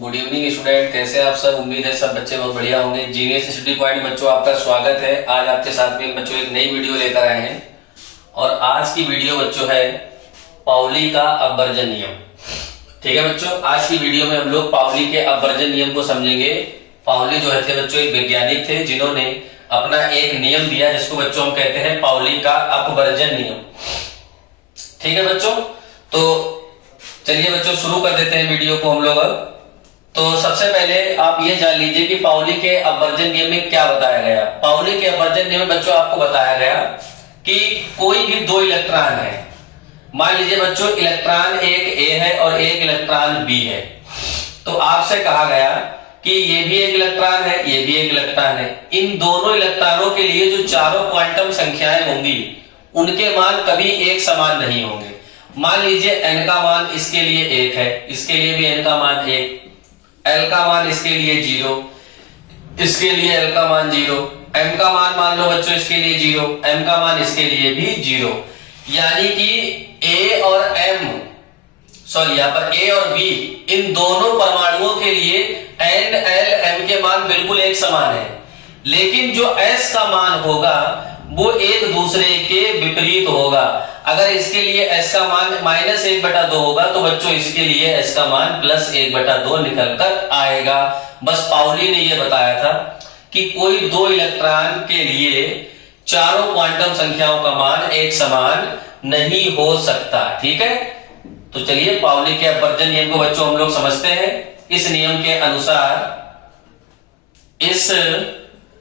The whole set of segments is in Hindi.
गुड इवनिंग स्टूडेंट, कैसे आप सब। उम्मीद है सब बच्चे बहुत बढ़िया होंगे। जीनियस स्टडी पॉइंट बच्चों आपका स्वागत है। आज आपके साथ में बच्चों एक नई वीडियो लेकर आए हैं और आज की वीडियो बच्चों है पाउली का अपवर्जन नियम। ठीक है बच्चों, आज की वीडियो में हम लोग पाउली के अपवर्जन नियम को समझेंगे। पाउली जो थे बच्चों एक वैज्ञानिक थे जिन्होंने अपना एक नियम दिया जिसको बच्चों हम कहते हैं पाउली का अपवर्जन नियम। ठीक है बच्चों, तो चलिए बच्चों शुरू कर देते हैं वीडियो को हम लोग। अब तो सबसे पहले आप ये जान लीजिए कि पाउली के अपवर्जन नियम में क्या बताया गया। पाउली के अपवर्जन नियम में बच्चों आपको बताया गया कि कोई भी दो इलेक्ट्रॉन है, मान लीजिए बच्चों इलेक्ट्रॉन एक ए है और एक इलेक्ट्रॉन बी है, तो आपसे कहा गया कि ये भी एक इलेक्ट्रॉन है, ये भी एक इलेक्ट्रॉन है। इन दोनों इलेक्ट्रॉनों के लिए जो चारों क्वांटम संख्याएं होंगी उनके मान कभी एक समान नहीं होंगे। मान लीजिए n का मान इसके लिए 1 है, इसके लिए भी n का मान 1, l का मान इसके लिए 0, इसके लिए l का मान 0, m का मान लो बच्चों इसके लिए 0, m का मान इसके लिए भी 0। यानी कि a और m, सॉरी यहाँ पर a और b, इन दोनों परमाणुओं के लिए n, l, m के मान बिल्कुल एक समान है। लेकिन जो s का मान होगा वो एक दूसरे के विपरीत होगा। अगर इसके लिए s का मान -1/2 होगा तो बच्चों इसके लिए s का मान +1/2 निकल कर आएगा। बस पाउली ने यह बताया था कि कोई दो इलेक्ट्रॉन के लिए चारों क्वांटम संख्याओं का मान एक समान नहीं हो सकता। ठीक है, तो चलिए पाउली के अपवर्जन नियम को बच्चों हम लोग समझते हैं। इस नियम के अनुसार इस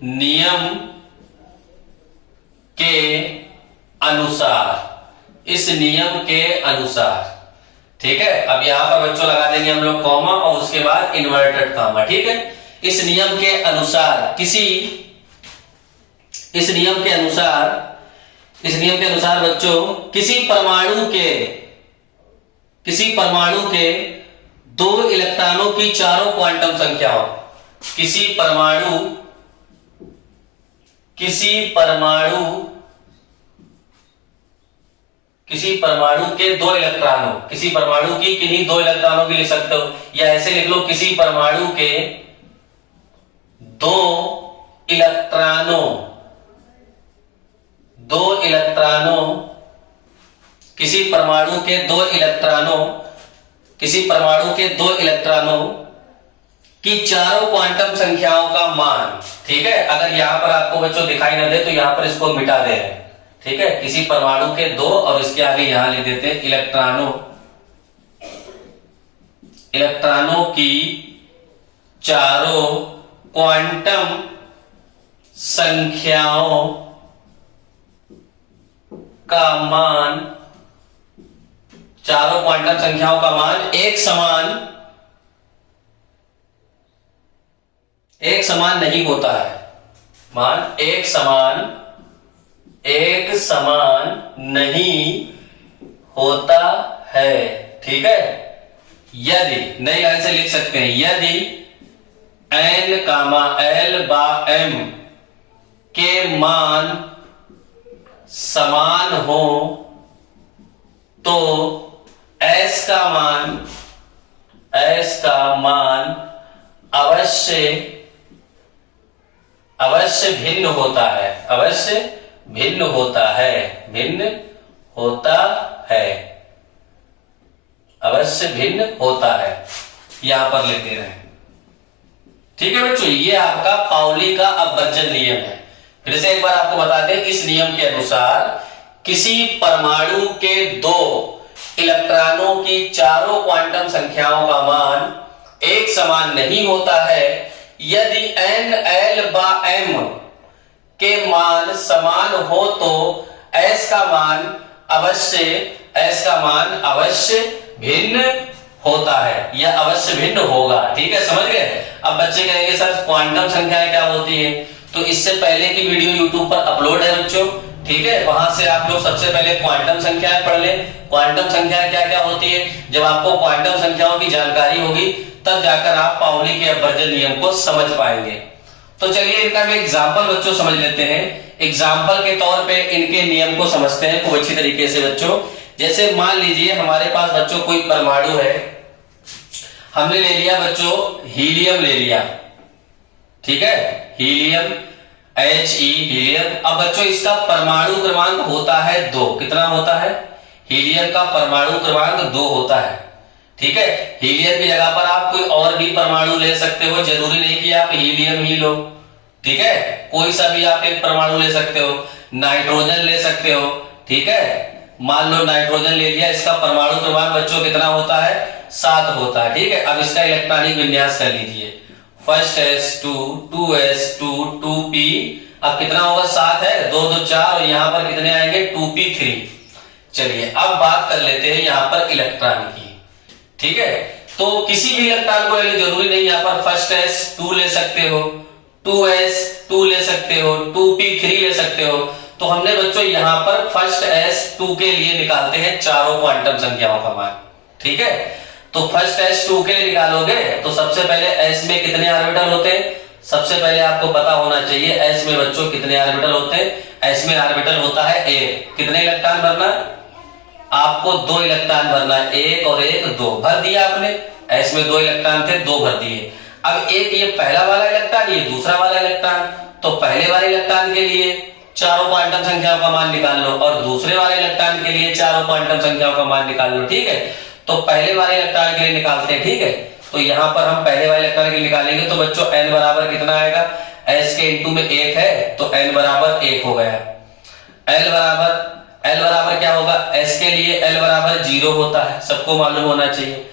नियम के अनुसार ठीक है। अब यहां पर बच्चों लगा देंगे हम लोग कॉमा और उसके बाद इन्वर्टेड कॉमा। ठीक है, इस नियम के अनुसार बच्चों किसी परमाणु के दो इलेक्ट्रॉनों की चारों क्वांटम संख्याओं, किसी परमाणु के दो इलेक्ट्रॉनों, किसी परमाणु की किन्हीं दो इलेक्ट्रॉनों की लिख सकते हो, या ऐसे लिख लो किसी परमाणु के दो इलेक्ट्रॉनों, किसी परमाणु के दो इलेक्ट्रॉनों की चारों क्वांटम संख्याओं का मान। ठीक है, अगर यहां पर आपको बच्चों दिखाई न दे तो यहां पर इसको मिटा दे रहे हैं। ठीक है, किसी परमाणु के दो और इसके आगे यहां लिख देते हैं इलेक्ट्रॉनों की चारों क्वांटम संख्याओं का मान, चारों क्वांटम संख्याओं का मान एक समान नहीं होता है। मान एक समान नहीं होता है। ठीक है, यदि नई लाइन से लिख सकते हैं, यदि n, l, m के मान समान हो तो s का मान अवश्य भिन्न होता है। यहां पर लिख दे रहे हैं। ठीक है बच्चों, ये आपका पाउली का अपवर्जन नियम है। फिर से एक बार आपको बता दें, इस नियम के अनुसार किसी परमाणु के दो इलेक्ट्रॉनों की चारों क्वांटम संख्याओं का मान एक समान नहीं होता है। यदि n, l, m के मान समान हो तो s का मान अवश्य भिन्न होता है या अवश्य भिन्न होगा। ठीक है, समझ गए। अब बच्चे कहेंगे सर क्वांटम संख्याएं क्या होती है, तो इससे पहले की वीडियो यूट्यूब पर अपलोड है बच्चों। ठीक है, वहां से आप लोग सबसे पहले क्वांटम संख्याएं पढ़ लें। क्वांटम संख्याएं क्या क्या होती है, जब आपको क्वांटम संख्याओं की जानकारी होगी तब जाकर आप पाउली के अपवर्जन नियम को समझ पाएंगे। तो चलिए इनका भी एग्जाम्पल बच्चों समझ लेते हैं। एग्जाम्पल के तौर पे इनके नियम को समझते हैं खूब अच्छी तरीके से बच्चों। जैसे मान लीजिए हमारे पास बच्चों कोई परमाणु है, हमने ले लिया बच्चों हीलियम ले लिया, ठीक है, हीलियम He हीलियम। अब बच्चों इसका परमाणु क्रमांक होता है 2। कितना होता है? हीलियम का परमाणु क्रमांक 2 होता है, ठीक है। हीलियम की जगह पर आप कोई और भी परमाणु ले सकते हो, जरूरी नहीं कि आप हीलियम ही लो, ठीक है। कोई सा भी आप एक परमाणु ले सकते हो, नाइट्रोजन ले सकते हो, ठीक है। मान लो नाइट्रोजन ले लिया, इसका परमाणु क्रमांक बच्चों कितना होता है? 7 होता है, ठीक है। अब इसका इलेक्ट्रॉनिक विन्यास कर लीजिए, फर्स्ट S2 2S2 2p। अब कितना होगा? 7 है, 2 2 4 और यहां पर कितने आएंगे? 2p3। चलिए अब बात कर लेते हैं यहां पर इलेक्ट्रॉन की, ठीक है। तो किसी भी इलेक्ट्रॉन को जरूरी नहीं, यहां पर फर्स्ट S2 ले सकते हो, 2S2 ले सकते हो, 2p3 ले सकते हो। तो हमने बच्चों यहां पर फर्स्ट S2 के लिए निकालते हैं चारों क्वांटम संख्याओं का मान, ठीक है। तो फर्स्ट S2 के लिए निकालोगे तो सबसे पहले S में कितने ऑर्बिटल होते हैं? सबसे पहले आपको पता होना चाहिए S में बच्चों कितने ऑर्बिटल होते हैं। S में ऑर्बिटल होता है 1। कितने इलेक्ट्रॉन भरना? आपको 2 इलेक्ट्रॉन भरना है, 1 और 1 2 भर दिया आपने। S में 2 इलेक्ट्रॉन थे, 2 भर दिए। अब एक ये पहला वाला इलेक्ट्रॉन, ये दूसरा वाला इलेक्ट्रॉन। तो पहले वाले इलेक्ट्रॉन के लिए चारों क्वांटम संख्याओं का मान निकाल लो और दूसरे वाले इलेक्ट्रॉन के लिए चारों क्वांटम संख्याओं का मान निकाल लो, ठीक है। तो पहले वाले इलेक्ट्रॉन के लिए निकालते हैं, ठीक है। तो यहां पर हम पहले वाले इलेक्ट्रॉन के लिए निकालेंगे तो बच्चों n बराबर कितना आएगा? S के इंटू में 1 है तो n बराबर 1 हो गया। L बराबर क्या होगा? S के लिए L बराबर 0 होता है, सबको मालूम होना चाहिए।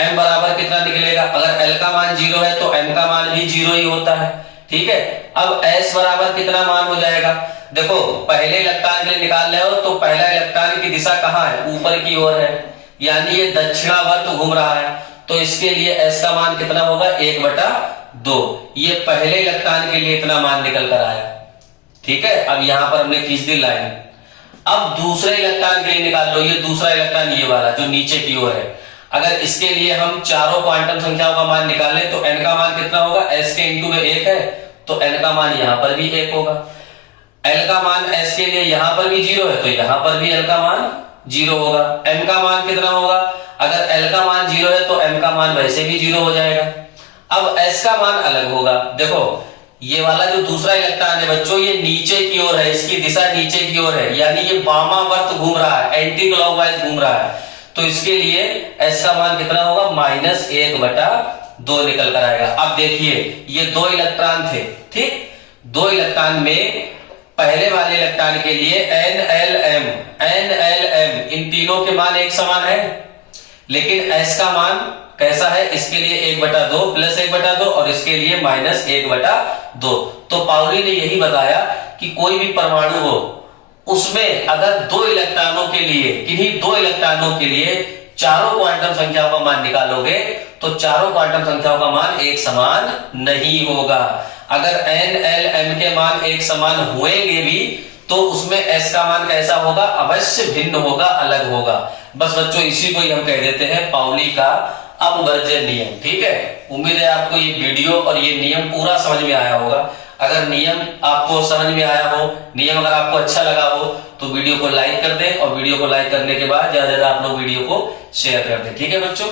M बराबर कितना निकलेगा? अगर L का मान 0 है तो M का मान भी 0 ही होता है, ठीक है। अब S बराबर कितना मान हो जाएगा? देखो पहले इलेक्ट्रॉन के लिए निकाल रहे हो तो पहला इलेक्ट्रॉन की दिशा कहाँ है? ऊपर की ओर है, यानी ये दक्षिणावर्त घूम रहा है। तो इसके लिए S का मान कितना होगा? 1/2। ये पहले इलेक्ट्रॉन के लिए इतना मान निकल कर आया, ठीक है। अब यहां पर हमने खींच दी लाइन। अब दूसरे इलेक्ट्रॉन के लिए निकाल लो, ये दूसरा इलेक्ट्रॉन ये वाला जो नीचे की ओर है। अगर इसके लिए हम चारों क्वांटम संख्याओं का मान निकालें तो n का मान कितना होगा? S के इंटू में 1 है तो n का मान यहां पर भी 1 होगा। L का मान S के लिए यहां पर भी 0 है तो यहां पर भी L का मान 0 होगा। M का मान कितना होगा? अगर L का मान 0 है तो M का मान वैसे भी 0 हो जाएगा। अब S का मान अलग होगा। देखो ये वाला जो दूसरा इलेक्ट्रॉन है बच्चों, ये नीचे की ओर है, इसकी दिशा नीचे की ओर है, यानी ये वामावर्त घूम रहा है, एंटी क्लॉकवाइज घूम रहा है। तो इसके लिए S का मान कितना होगा? -1/2 निकल कर आएगा। अब देखिए ये 2 इलेक्ट्रॉन थे, ठीक। 2 इलेक्ट्रॉन में पहले वाले इलेक्ट्रॉन के लिए NLM इन तीनों के मान एक समान है, लेकिन S का मान कैसा है? इसके लिए 1/2 प्लस 1/2 और इसके लिए -1/2। तो पाउली ने यही बताया कि कोई भी परमाणु हो उसमें अगर 2 इलेक्ट्रॉनों के लिए, किन्हीं 2 इलेक्ट्रॉनों के लिए चारों क्वांटम संख्याओं का मान निकालोगे तो चारों क्वांटम संख्याओं का मान एक समान नहीं होगा। अगर NLM के मान एक समान होंगे भी तो उसमें S का मान कैसा होगा? अवश्य भिन्न होगा, अलग होगा। बस बच्चों इसी को ही हम कह देते हैं पाउली का अपवर्जन नियम, ठीक है। उम्मीद है आपको ये वीडियो और ये नियम पूरा समझ में आया होगा। अगर नियम आपको समझ में आया हो, नियम अगर आपको अच्छा लगा हो तो वीडियो को लाइक कर दें और वीडियो को लाइक करने के बाद ज्यादा से ज्यादा आप लोग वीडियो को शेयर कर दें, ठीक है बच्चों।